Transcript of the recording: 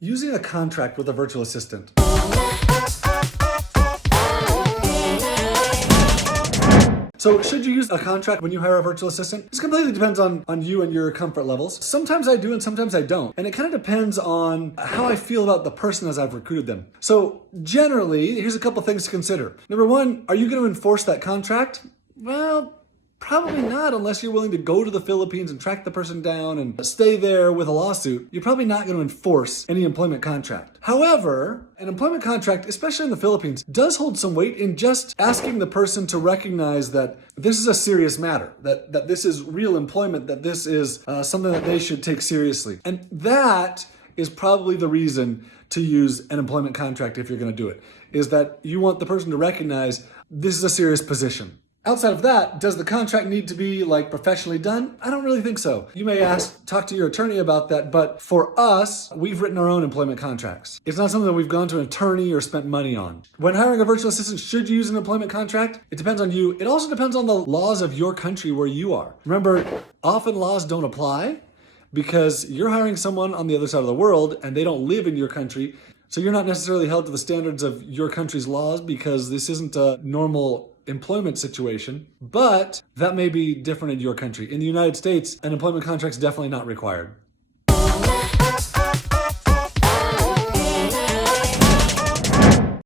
Using a contract with a virtual assistant. So should you use a contract when you hire a virtual assistant? This completely depends on you and your comfort levels. Sometimes I do and sometimes I don't. And it kind of depends on how I feel about the person as I've recruited them. So generally, here's a couple things to consider. Number one, are you going to enforce that contract? Well, probably not unless you're willing to go to the Philippines and track the person down and stay there with a lawsuit. You're probably not going to enforce any employment contract. However, an employment contract, especially in the Philippines, does hold some weight in just asking the person to recognize that this is a serious matter, that this is real employment, that this is something that they should take seriously. And that is probably the reason to use an employment contract if you're going to do it, is that you want the person to recognize this is a serious position. Outside of that, does the contract need to be professionally done? I don't really think so. You may talk to your attorney about that, but for us, we've written our own employment contracts. It's not something that we've gone to an attorney or spent money on. When hiring a virtual assistant, should you use an employment contract? It depends on you. It also depends on the laws of your country where you are. Remember, often laws don't apply because you're hiring someone on the other side of the world and they don't live in your country. So you're not necessarily held to the standards of your country's laws because this isn't a normal employment situation, but that may be different in your country. In the United States, an employment contract is definitely not required.